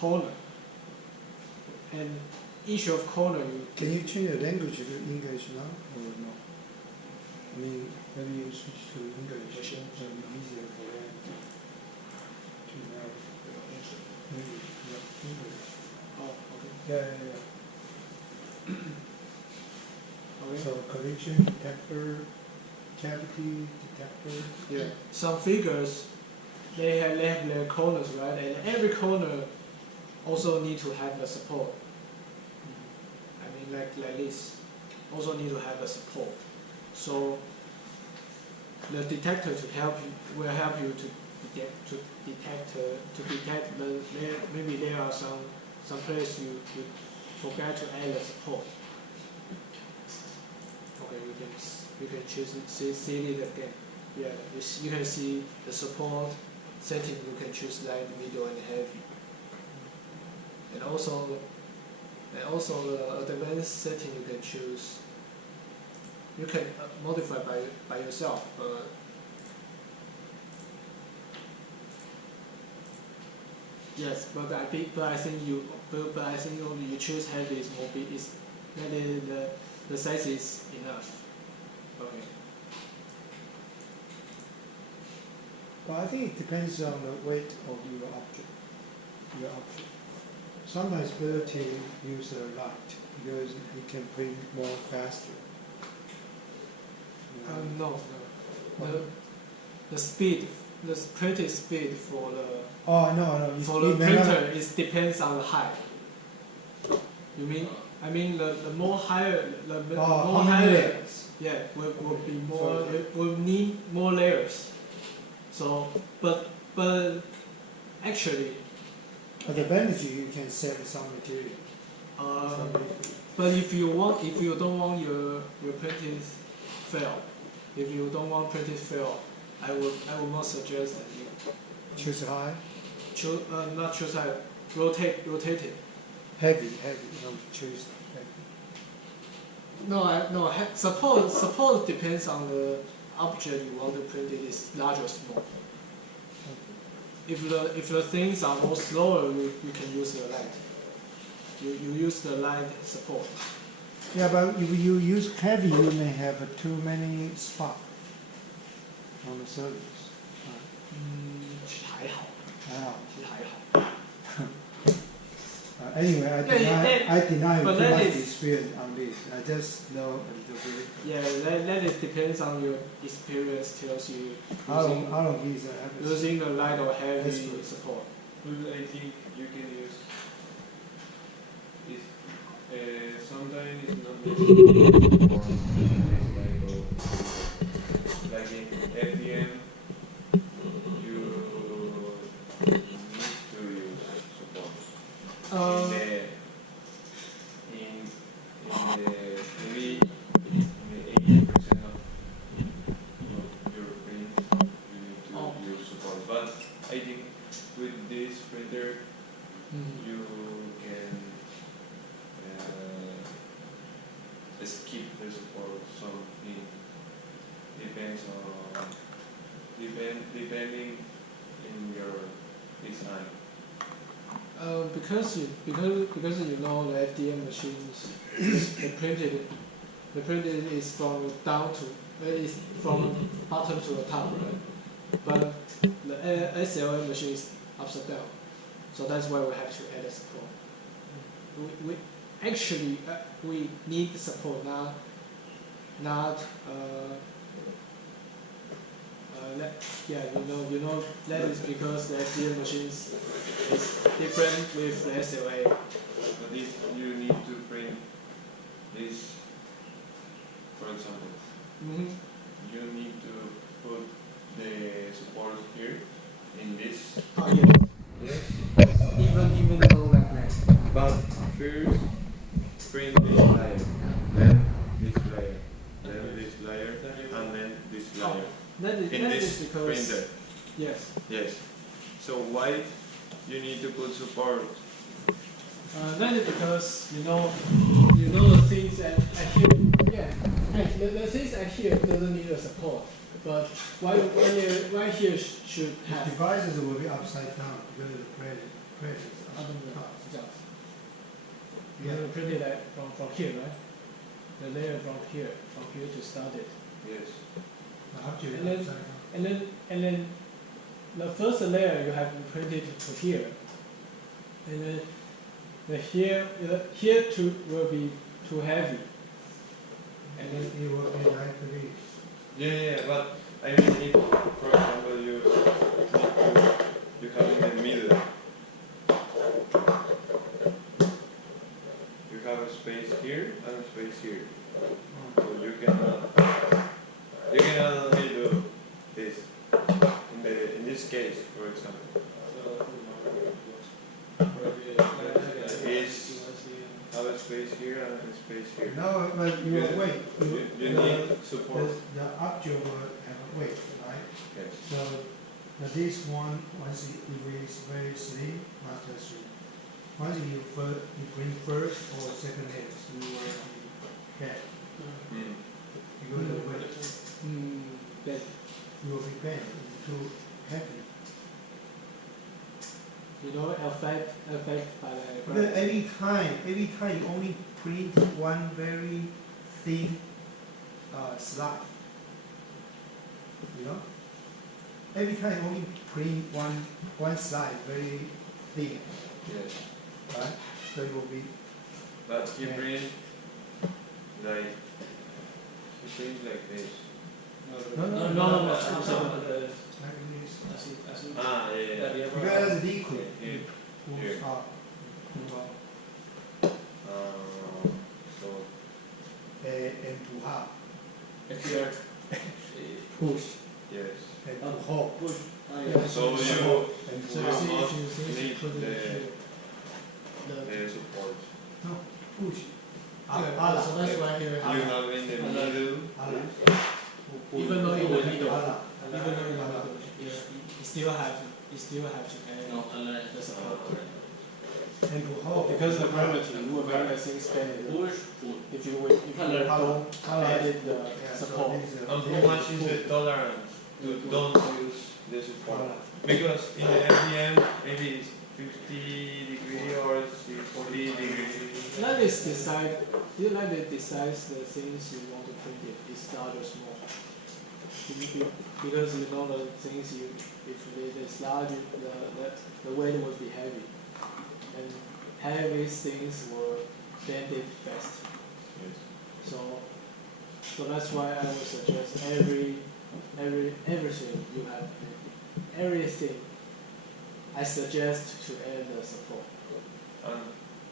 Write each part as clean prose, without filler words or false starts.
corner. And issue of corner, Can you change the language to English now or no? I mean, maybe you switch to English. It will be easier for them to know. Maybe, yeah, English. oh, okay. Yeah. Okay. So collision detector, cavity detector. Yeah. Some figures, they have their corners, right? And every corner also need to have a support. I mean, like this, also need to have a support. So the detector will help you to detect maybe there are some place you forget to add a support. Okay, you can choose it, see it again. Yeah, you can see the support setting. You can choose light, medium, and heavy. And also the advanced setting you can choose. You can modify by yourself, but yes, but I think you choose heavy is more big. The size is enough. Okay. But I think it depends on the weight of your object. Sometimes better to use a light because you can print more faster. No. The printing speed for the printer depends on the height. You mean? I mean the more higher the more higher layers? Yeah, will be more. It will need more layers. So, but actually. At the advantage you can save some material. But if you don't want your printing fail, if you don't want printing fail, I will not suggest that you choose high. Not choose high. Rotate it. Heavy. No, choose heavy. No. Support depends on the object you want to print. It is large or small. If the things are more slower, you can use the light. You use the light support. Yeah, but if you use heavy, you may have too many spots on the surface. 还好。 Anyway, I deny too much experience on this. I just know a little bit. Yeah, that is depends on your experience. Tells you How long is using the light or heavy support. But I think you can use. Sometimes it's not necessary like in FDM, you need to use support. Maybe 80% of your print you need to use support. But I think with this printer you can skip the support. So it depends on depending in your design. Because you know the FDM machines, the printed is from down to is from bottom to the top, right? But the SLM machine is upside down, so that's why we have to add a support. We actually we need the support, not that is because the FDM machines is different with the SLA. But if you need to print this, for example, you need to put the support here in this. Oh yeah. Yes. Even though like that. But first, print this layer, then this layer, then this layer, and then this layer. That is because printer. Yes. Yes. So why you need to put support? That is because you know the things at here. Yeah. The things at here doesn't need a support, but why here should The have. devices will be upside down because of the press is 它 up 的那个 top. 是这样子。 Yeah. You print it like from here, right? The layer from here to start it. Yes. The object And then- upside down. And then the first layer you have to print it to here. And then here will be too heavy. And then It will be like this. Yeah, but I mean, if, for example, you have in the middle, you have a space here and a space here, so you cannot only do this. In this case, for example, is have a space here and a space here. No, but you will wait. You need support. The object will have a weight, right? Yes. So this one, once it is very slim, not just slim. Once you bring first or second layers, you will be bent. Mm. Because the weight, that you will be bent. It's too heavy. you know affect by the Because gravity. every time you only print one very thin slide. You know? Every time you only print one slide very thin, Yes. right? So it will be But he Yeah. brings like this. No. like this. Ah, yeah. Because it's liquid, Here. it moves up. So And to up, Push. yes. and to hold. So you And So to you up. see, must if you need put it the here, the support. No, push. yeah, so that's why here You have in the middle. Ala. even though in the middle, Ala. even though in the middle, you still have to add the support. And to hold. Because the gravity, you will very things bend if you don't add the Yeah, so support. this is- And how much is the tolerance to don't use the support? Ala. Because in the FDM maybe it's 50 degree or 40 degrees. Lattice decides the things you want to print it. It's large or small. Because you know the things if it is large, the weight will be heavy. And heavy things will bend it fast. Yes. So that's why I would suggest everything you have, everything I suggest to add the support. And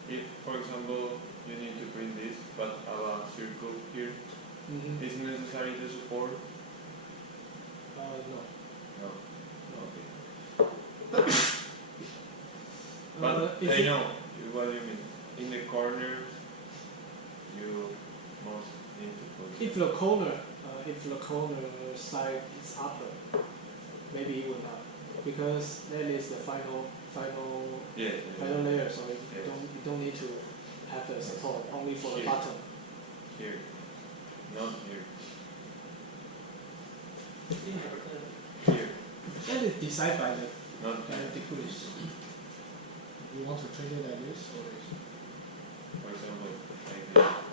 if, for example, you need to print this, but have a circle here, is it necessary to support? No. No. Okay. But If I you- know what you mean. In the corner, you must need to put. If the corner side is upper, maybe it will not, because that is the final Yes. layer. So Yes. you don't need to have the support only for the Here. bottom. Here. Not here. Here. That is decided by Not the here. degrees. You want to print it like this or this? For example, like this.